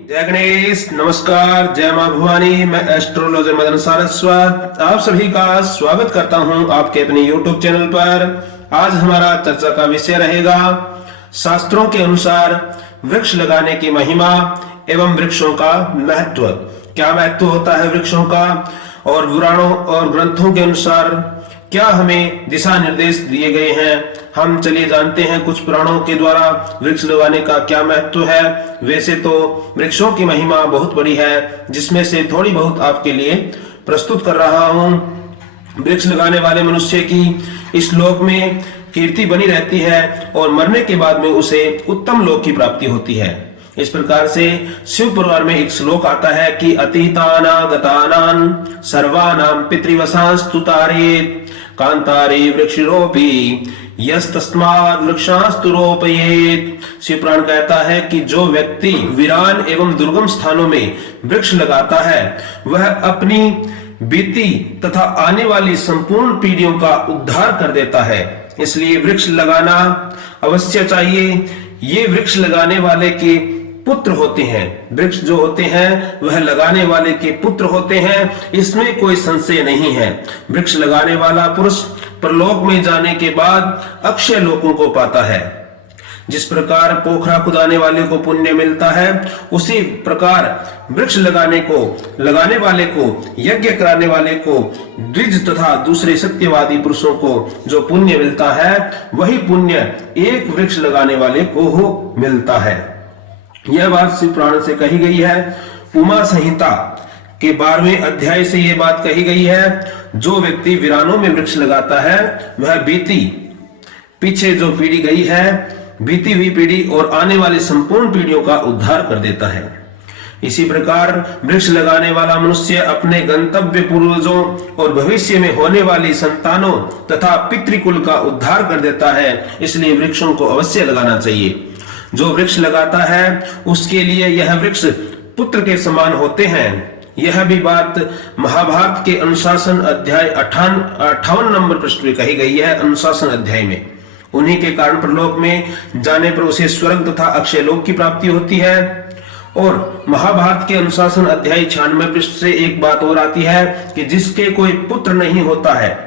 जय गणेश, नमस्कार, जय मां भवानी। मैं एस्ट्रोलॉजर मदन सारस्वत आप सभी का स्वागत करता हूं आपके अपने YouTube चैनल पर। आज हमारा चर्चा का विषय रहेगा शास्त्रों के अनुसार वृक्ष लगाने की महिमा एवं वृक्षों का महत्व। क्या महत्व होता है वृक्षों का और पुराणों और ग्रंथों के अनुसार क्या हमें दिशा निर्देश दिए गए हैं। हम चलिए जानते हैं कुछ पुराणों के द्वारा वृक्ष लगाने का क्या महत्व है। वैसे तो वृक्षों की महिमा बहुत बड़ी है, जिसमें से थोड़ी बहुत आपके लिए प्रस्तुत कर रहा हूँ। वृक्ष लगाने वाले मनुष्य की इस लोक में कीर्ति बनी रहती है और मरने के बाद में उसे उत्तम लोक की प्राप्ति होती है। इस प्रकार से शिव पुराण में एक श्लोक आता है कि अतीतानागतानां सर्वानां पितृवशांस्तु तारेत कांतारे वृक्षरोपी यस्तस्माद् वृक्षांस्तु रोपयेत। शिव पुराण कहता है कि जो व्यक्ति वीरान एवं दुर्गम स्थानों में वृक्ष लगाता है वह अपनी बीती तथा आने वाली संपूर्ण पीढ़ियों का उद्धार कर देता है। इसलिए वृक्ष लगाना अवश्य चाहिए। ये वृक्ष लगाने वाले के पुत्र होते हैं। वृक्ष जो होते हैं वह लगाने वाले के पुत्र होते हैं, इसमें कोई संशय नहीं है। वृक्ष लगाने वाला पुरुष परलोक में जाने के बाद अक्षय लोकों को पाता है। जिस प्रकार पोखरा खुदाने वाले को पुण्य मिलता है, उसी प्रकार वृक्ष लगाने वाले को यज्ञ कराने वाले को द्विज तथा दूसरे सत्यवादी पुरुषों को जो पुण्य मिलता है, वही पुण्य एक वृक्ष लगाने वाले को हो मिलता है। यह बात शिव पुराण से कही गई है। उमा संहिता के 12वें अध्याय से यह बात कही गई है। जो व्यक्ति वीरानों में वृक्ष लगाता है वह पीछे जो पीढ़ी गई है, बीती हुई पीढ़ी और आने वाली संपूर्ण पीढ़ियों का उद्धार कर देता है। इसी प्रकार वृक्ष लगाने वाला मनुष्य अपने गंतव्य पूर्वजों और भविष्य में होने वाली संतानों तथा पितृकुल का उद्धार कर देता है। इसलिए वृक्षों को अवश्य लगाना चाहिए। जो वृक्ष लगाता है उसके लिए यह वृक्ष पुत्र के समान होते हैं। यह भी बात महाभारत के अनुशासन अध्याय 58 नंबर पृष्ठ में कही गई है। अनुशासन अध्याय में उन्हीं के कारण परलोक में जाने पर उसे स्वर्ग तथा अक्षय लोक की प्राप्ति होती है। और महाभारत के अनुशासन अध्याय 96 पृष्ठ से एक बात और आती है कि जिसके कोई पुत्र नहीं होता है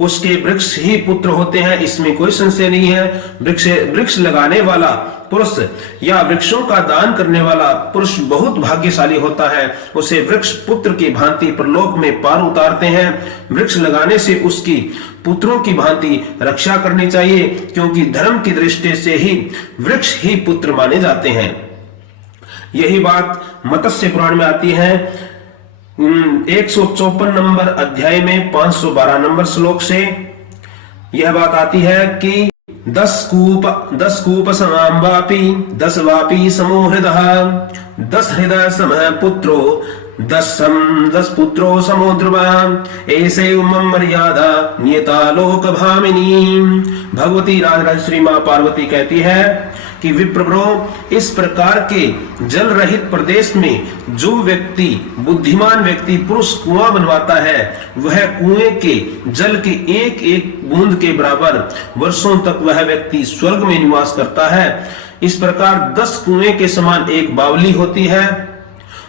उसके वृक्ष ही पुत्र होते हैं। इसमें कोई संशय नहीं है। वृक्ष लगाने वाला पुरुष या वृक्षों का दान करने वाला पुरुष बहुत भाग्यशाली होता है। उसे वृक्ष पुत्र की भांति परलोक में पार उतारते हैं। वृक्ष लगाने से उसकी पुत्रों की भांति रक्षा करनी चाहिए, क्योंकि धर्म की दृष्टि से ही वृक्ष ही पुत्र माने जाते हैं। यही बात मत्स्य पुराण में आती है 154 नंबर अध्याय में 512 नंबर श्लोक से यह बात आती है कि 10 कूप समां वापि 10 वापि समो हृदः 10 हृदय समः पुत्रो 10 पुत्रो समो ध्रुवः ऐसैव मम मर्यादा नियता लोक भामिनी। भगवती राज श्री मां पार्वती कहती है कि विप्रभो, इस प्रकार के जल रहित प्रदेश में जो व्यक्ति बुद्धिमान व्यक्ति पुरुष कुआं बनवाता है वह कुएं के जल के एक एक बूंद के बराबर वर्षों तक वह व्यक्ति स्वर्ग में निवास करता है। इस प्रकार 10 कुएं के समान एक बावली होती है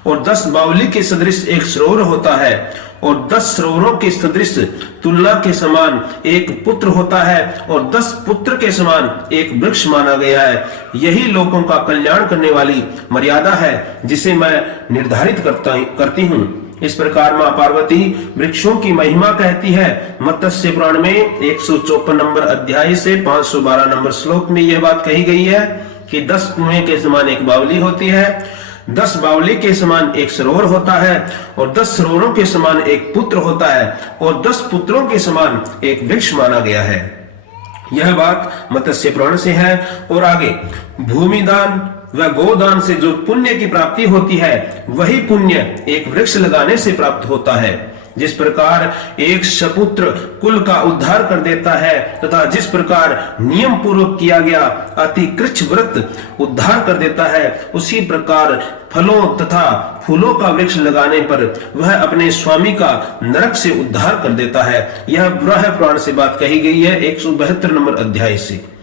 और 10 बावली के सदृश एक सरोवर होता है और 10 सरोवरों के सदृश तुलना के समान एक पुत्र होता है और 10 पुत्र के समान एक वृक्ष माना गया है। यही लोगों का कल्याण करने वाली मर्यादा है जिसे मैं निर्धारित करती हूँ। इस प्रकार मां पार्वती वृक्षों की महिमा कहती है। मत्स्य पुराण में 154 नंबर अध्याय से 512 नंबर श्लोक में यह बात कही गई है कि 10 कुएं के समान एक बावली होती है, 10 बावली के समान एक सरोवर होता है और 10 सरोवरों के समान एक पुत्र होता है और 10 पुत्रों के समान एक वृक्ष माना गया है। यह बात मत्स्य पुराण से है। और आगे भूमिदान व गोदान से जो पुण्य की प्राप्ति होती है वही पुण्य एक वृक्ष लगाने से प्राप्त होता है। जिस प्रकार एक सपुत्र कुल का उद्धार कर देता है तथा जिस प्रकार नियम पूर्वक किया गया अति कृच्छ व्रत उद्धार कर देता है, उसी प्रकार फलों तथा फूलों का वृक्ष लगाने पर वह अपने स्वामी का नरक से उद्धार कर देता है। यह ब्रह्म पुराण से बात कही गई है 172 नंबर अध्याय से।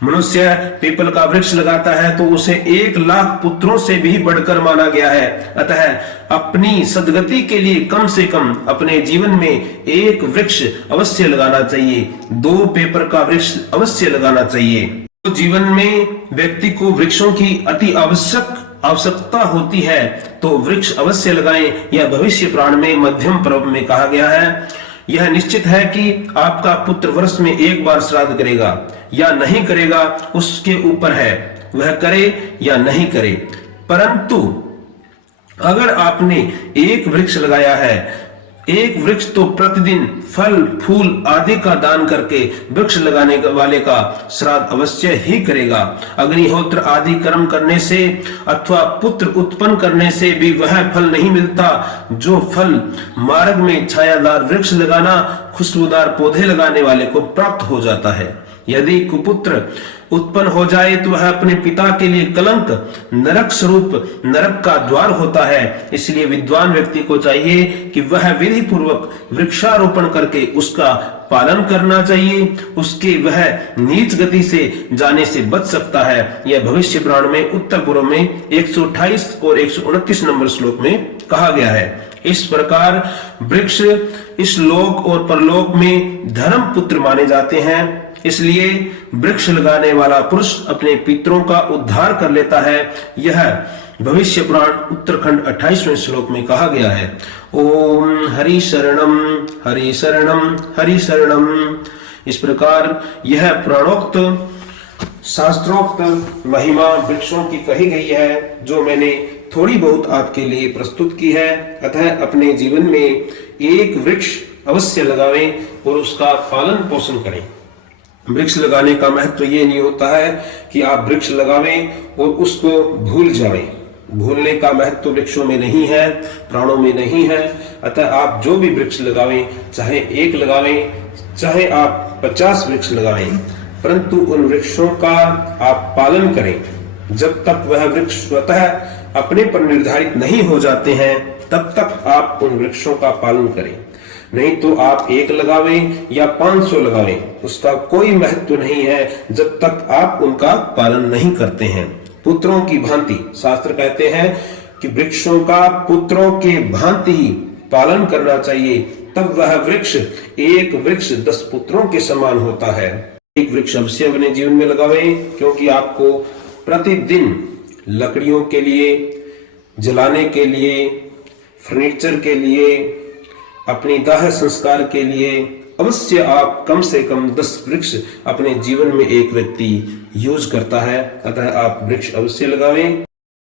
मनुष्य पीपल का वृक्ष लगाता है तो उसे 1,00,000 पुत्रों से भी बढ़कर माना गया है। अतः अपनी सद्गति के लिए कम से कम अपने जीवन में एक वृक्ष अवश्य लगाना चाहिए, 2 पीपल का वृक्ष अवश्य लगाना चाहिए। तो जीवन में व्यक्ति को वृक्षों की अति आवश्यकता होती है तो वृक्ष अवश्य लगाएं। यह भविष्य पुराण में मध्यम पर्व में कहा गया है। यह निश्चित है कि आपका पुत्र वर्ष में एक बार श्राद्ध करेगा या नहीं करेगा, उसके ऊपर है, वह करे या नहीं करे। परंतु अगर आपने एक वृक्ष लगाया है, एक वृक्ष तो प्रतिदिन फल फूल आदि का दान करके वृक्ष लगाने वाले का श्राद्ध अवश्य ही करेगा। अग्निहोत्र आदि कर्म करने से अथवा पुत्र उत्पन्न करने से भी वह फल नहीं मिलता जो फल मार्ग में छायादार वृक्ष लगाना, खुशबूदार पौधे लगाने वाले को प्राप्त हो जाता है। यदि कुपुत्र उत्पन्न हो जाए तो वह अपने पिता के लिए कलंक, नरक स्वरूप, नरक का द्वार होता है। इसलिए विद्वान व्यक्ति को चाहिए कि वह विधि पूर्वक वृक्षारोपण करके उसका पालन करना चाहिए, उसके वह नीच गति से जाने से बच सकता है। यह भविष्य पुराण में उत्तर पूर्व में 128 और 129 नंबर श्लोक में कहा गया है। इस प्रकार वृक्ष इस लोक और परलोक में धर्म पुत्र माने जाते हैं। इसलिए वृक्ष लगाने वाला पुरुष अपने पितरों का उद्धार कर लेता है। यह भविष्य पुराण उत्तरखंड 28वें श्लोक में कहा गया है। ओम हरि शरणम हरि शरणम हरि शरणम। इस प्रकार यह पुराणोक्त शास्त्रोक्त महिमा वृक्षों की कही गई है, जो मैंने थोड़ी बहुत आपके लिए प्रस्तुत की है। अतः अपने जीवन में एक वृक्ष अवश्य लगावें और उसका पालन पोषण करें। वृक्ष लगाने का महत्व ये नहीं होता है कि आप वृक्ष लगावें और उसको भूल जावें। भूलने का महत्व वृक्षों में नहीं है, प्राणों में नहीं है। अतः आप जो भी वृक्ष लगावें, चाहे 1 लगावें, चाहे आप 50 वृक्ष लगावें, परंतु उन वृक्षों का आप पालन करें। जब तक वह वृक्ष स्वतः अपने पर निर्धारित नहीं हो जाते हैं, तब तक आप उन वृक्षों का पालन करें। नहीं तो आप 1 लगावें या 500 लगावें, उसका कोई महत्व नहीं है जब तक आप उनका पालन नहीं करते हैं। पुत्रों की भांति शास्त्र कहते हैं कि वृक्षों का पुत्रों के भांति ही पालन करना चाहिए, तब वह वृक्ष, एक वृक्ष 10 पुत्रों के समान होता है। एक वृक्ष अवश्य अपने जीवन में लगावें, क्योंकि आपको प्रतिदिन लकड़ियों के लिए, जलाने के लिए, फर्नीचर के लिए, अपनी दाह संस्कार के लिए अवश्य आप कम से कम 10 वृक्ष अपने जीवन में एक व्यक्ति यूज करता है। अतः आप वृक्ष अवश्य लगावें।